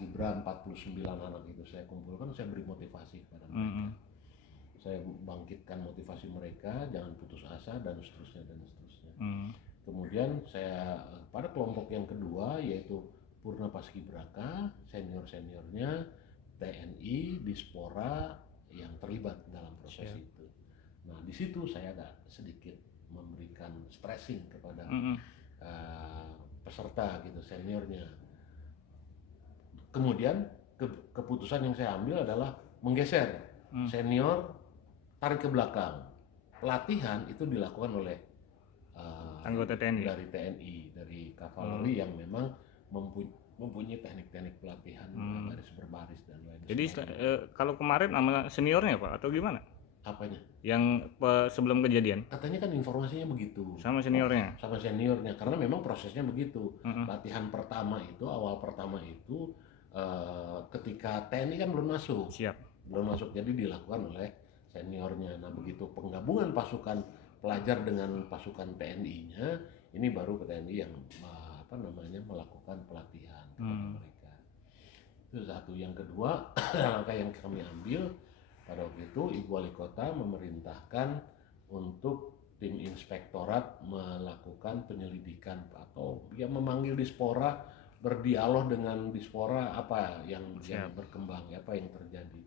Paskibra 49 anak itu saya kumpulkan, saya beri motivasi kepada mereka. Saya bangkitkan motivasi mereka, jangan putus asa dan seterusnya dan seterusnya. Kemudian saya pada kelompok yang kedua yaitu Purna Paskibraka, senior-seniornya TNI, Dispora yang terlibat dalam proses itu. Nah di situ saya agak sedikit memberikan stressing kepada peserta gitu, seniornya. Kemudian keputusan yang saya ambil adalah menggeser senior, tarik ke belakang. Pelatihan itu dilakukan oleh anggota TNI dari TNI, dari kavaleri yang memang mempunyai teknik-teknik pelatihan baris berbaris dan lain jadi sebagainya. kalau kemarin sama seniornya Pak atau gimana Apanya? yang sebelum kejadian Katanya kan informasinya begitu. sama seniornya Karena memang prosesnya begitu. Latihan pertama itu, awal pertama itu ketika TNI kan belum masuk. Jadi dilakukan oleh seniornya. Nah begitu penggabungan pasukan pelajar dengan pasukan TNI-nya, ini baru ke TNI yang melakukan pelatihan kepada mereka. Itu satu. Yang kedua, langkah yang kami ambil pada waktu itu, Ibu Wali Kota memerintahkan untuk tim inspektorat melakukan penyelidikan atau memanggil Dispora, berdialog dengan Dispora apa yang berkembang, apa yang terjadi.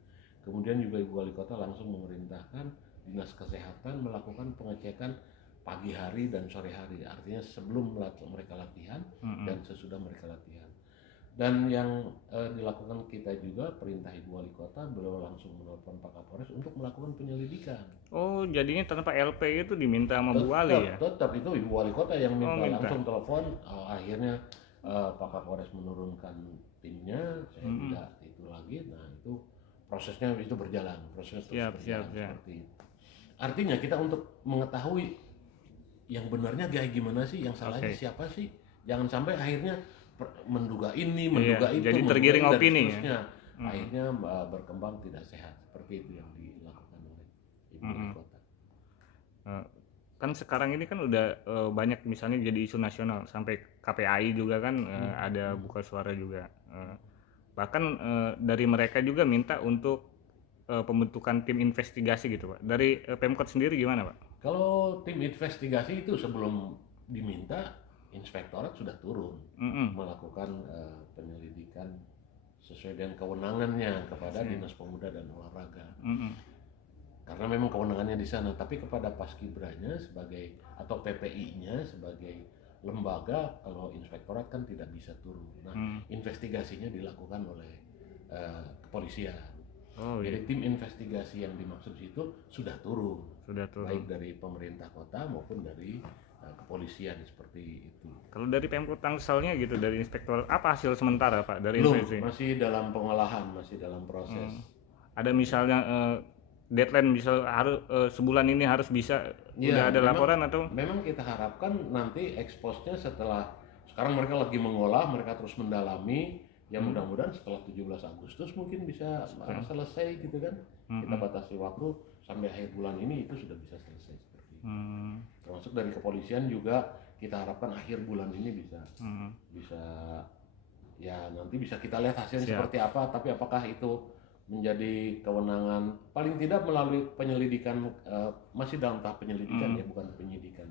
Kemudian juga Ibu Wali Kota langsung memerintahkan Dinas Kesehatan melakukan pengecekan pagi hari dan sore hari, artinya sebelum mereka latihan dan sesudah mereka latihan. Dan yang dilakukan kita juga, perintah Ibu Wali Kota, beliau langsung menelpon Pak Kapolres untuk melakukan penyelidikan. Oh jadinya tanpa LP itu diminta sama Bu Wali ya? Tetap itu Ibu Wali Kota yang minta. Langsung telepon. Akhirnya Pak Kapolres menurunkan timnya, saya tidak itu lagi. Nah itu prosesnya itu berjalan, seperti itu. Artinya kita untuk mengetahui yang benarnya kayak gimana sih, yang salahnya siapa sih, jangan sampai akhirnya menduga ini, menduga itu, jadi tergiring opini ya. Akhirnya berkembang tidak sehat, seperti itu yang dilakukan oleh Ibu Wali Kota. Kan sekarang ini kan udah banyak misalnya jadi isu nasional, sampai KPAI juga kan ada buka suara juga. Bahkan dari mereka juga minta untuk pembentukan tim investigasi gitu Pak. Dari Pemkot sendiri gimana Pak? Kalau tim investigasi itu sebelum diminta, inspektorat sudah turun melakukan penyelidikan sesuai dengan kewenangannya kepada Dinas Pemuda dan Olahraga. Karena memang kewenangannya di sana, tapi kepada Paskibranya sebagai atau PPI-nya sebagai lembaga, kalau inspektorat kan tidak bisa turun. Nah, investigasinya dilakukan oleh kepolisian. Jadi tim investigasi yang dimaksud itu sudah turun, baik dari pemerintah kota maupun dari kepolisian, seperti itu. Kalau dari Pemkot Tangsalnya gitu, dari inspektor, apa hasil sementara Pak dari investigasi? Masih dalam pengolahan, masih dalam proses. Ada misalnya deadline misal harus sebulan ini harus bisa udah ada laporan atau? Memang kita harapkan nanti eksposnya setelah sekarang mereka lagi mengolah, mereka terus mendalami, ya mudah-mudahan setelah 17 Agustus mungkin bisa selesai gitu kan. Kita batasi waktu sampai akhir bulan ini itu sudah bisa selesai seperti itu. Termasuk dari kepolisian juga kita harapkan akhir bulan ini bisa ya nanti bisa kita lihat hasilnya seperti apa, tapi apakah itu menjadi kewenangan paling tidak melalui penyelidikan, masih dalam tahap penyelidikan ya, bukan penyidikan.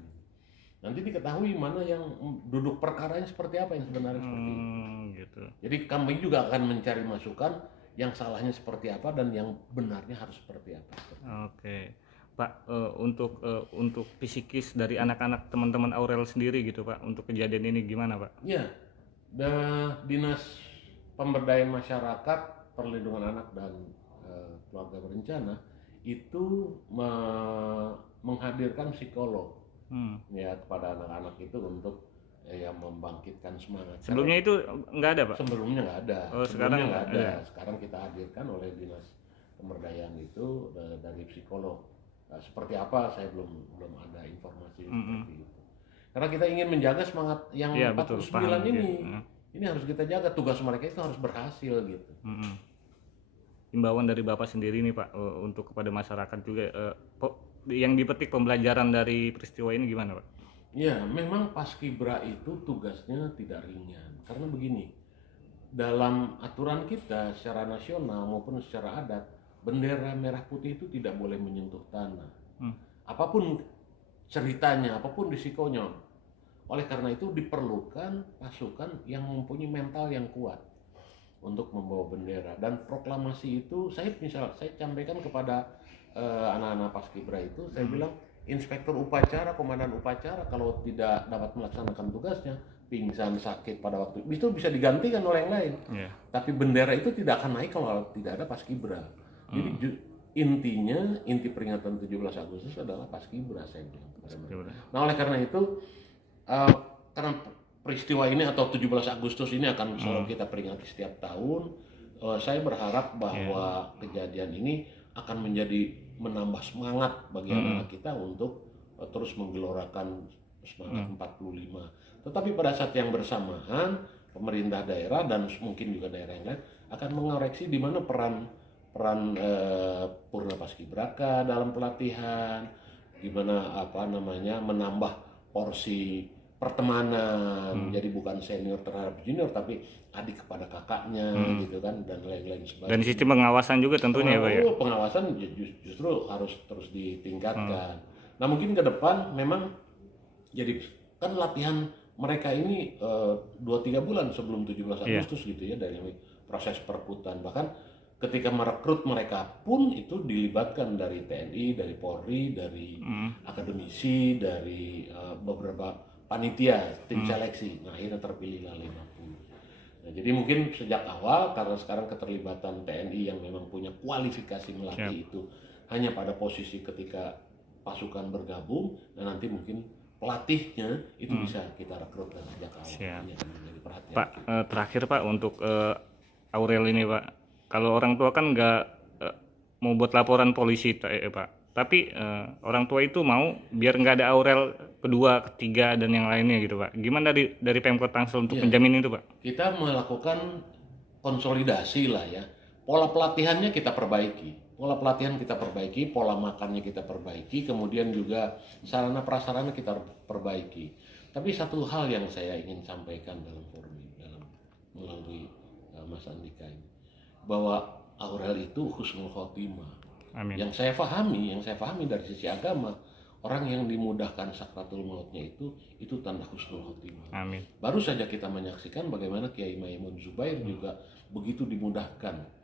Nanti diketahui mana yang duduk perkaranya seperti apa yang sebenarnya seperti itu. Gitu. Jadi kami juga akan mencari masukan yang salahnya seperti apa dan yang benarnya harus seperti apa. Oke. Pak, untuk psikis dari anak-anak teman-teman Aurel sendiri gitu Pak, untuk kejadian ini gimana Pak? Ya, Dinas Pemberdayaan Masyarakat, Perlindungan Anak dan Keluarga Berencana itu menghadirkan psikolog ya kepada anak-anak itu untuk ya membangkitkan semangat. Sebelumnya itu nggak ada Pak? Sebelumnya nggak ada. Sekarang nggak ada. Sekarang kita hadirkan oleh Dinas Pemberdayaan itu dari psikolog. Seperti apa saya belum ada informasi seperti itu. Karena kita ingin menjaga semangat yang 49 ini. Ini harus kita jaga, tugas mereka itu harus berhasil gitu. Himbauan dari Bapak sendiri nih Pak untuk kepada masyarakat juga yang dipetik pembelajaran dari peristiwa ini gimana Pak? Ya, memang Paskibra itu tugasnya tidak ringan. Karena begini, dalam aturan kita secara nasional maupun secara adat, bendera merah putih itu tidak boleh menyentuh tanah. Apapun ceritanya, apapun risikonya. Oleh karena itu diperlukan pasukan yang mempunyai mental yang kuat untuk membawa bendera. Dan proklamasi itu saya sampaikan kepada anak-anak Paskibra itu, saya bilang inspektur upacara, komandan upacara kalau tidak dapat melaksanakan tugasnya, pingsan, sakit pada waktu itu bisa digantikan oleh yang lain. Tapi bendera itu tidak akan naik kalau tidak ada Paskibra. Jadi inti peringatan 17 Agustus adalah Paskibra, saya bilang kepada mereka. Nah, oleh karena itu karena peristiwa ini atau 17 Agustus ini akan selalu kita peringati setiap tahun, saya berharap bahwa kejadian ini akan menambah semangat bagi anak-anak kita untuk terus menggelorakan semangat 45. Tetapi pada saat yang bersamaan, pemerintah daerah dan mungkin juga daerah yang lain akan mengoreksi di mana peran Purna Paskibraka dalam pelatihan, gimana menambah porsi pertemanan, jadi bukan senior terhadap junior tapi adik kepada kakaknya gitu kan, dan lain-lain sebagainya. Dan sistem pengawasan juga tentunya Pak ya. Pengawasan justru harus terus ditingkatkan. Nah, mungkin ke depan memang jadi kan latihan mereka ini 2-3 bulan sebelum 17 Agustus gitu ya, dari proses perkutan. Bahkan ketika merekrut mereka pun itu dilibatkan dari TNI, dari Polri, dari akademisi, dari beberapa panitia, tim seleksi. Nah, akhirnya terpilihlah 50. Nah, jadi mungkin sejak awal, karena sekarang keterlibatan TNI yang memang punya kualifikasi melatih itu hanya pada posisi ketika pasukan bergabung, dan nanti mungkin pelatihnya itu bisa kita rekrut dari sejak awal. Ini akan menjadi perhatian. Pak, terakhir Pak untuk Aurel ini Pak, kalau orang tua kan nggak mau buat laporan polisi Pak, tapi orang tua itu mau biar nggak ada Aurel kedua, ketiga dan yang lainnya gitu Pak. Gimana dari Pemkot Tangsel untuk menjamin itu Pak? Kita melakukan konsolidasi lah ya. Pola pelatihannya kita perbaiki. Pola makannya kita perbaiki, kemudian juga sarana prasarana kita perbaiki. Tapi satu hal yang saya ingin sampaikan dalam forum ini, melalui Mas Andika ini, bahwa Aurel itu husnul khotimah. Amin. Yang saya pahami dari sisi agama, orang yang dimudahkan sakratul mautnya itu tanda husnul khotimah. Amin. Baru saja kita menyaksikan bagaimana Kiai Maimun Zubair juga begitu dimudahkan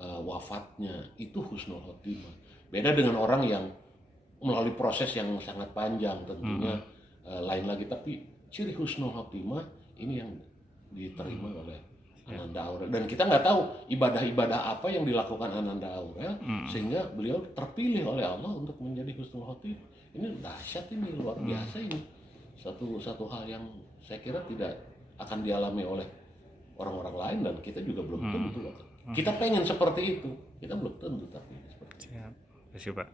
wafatnya, itu husnul khotimah. Beda dengan orang yang melalui proses yang sangat panjang tentunya lain lagi, tapi ciri husnul khotimah ini yang diterima oleh Ananda Aurel, dan kita nggak tahu ibadah-ibadah apa yang dilakukan Ananda Aurel sehingga beliau terpilih oleh Allah untuk menjadi husnul khotimah. Ini dahsyat, ini luar biasa, ini satu hal yang saya kira tidak akan dialami oleh orang-orang lain, dan kita juga belum tentu. Kita pengen seperti itu, kita belum tentu, tapi seperti itu. Siap. Terima kasih Pak.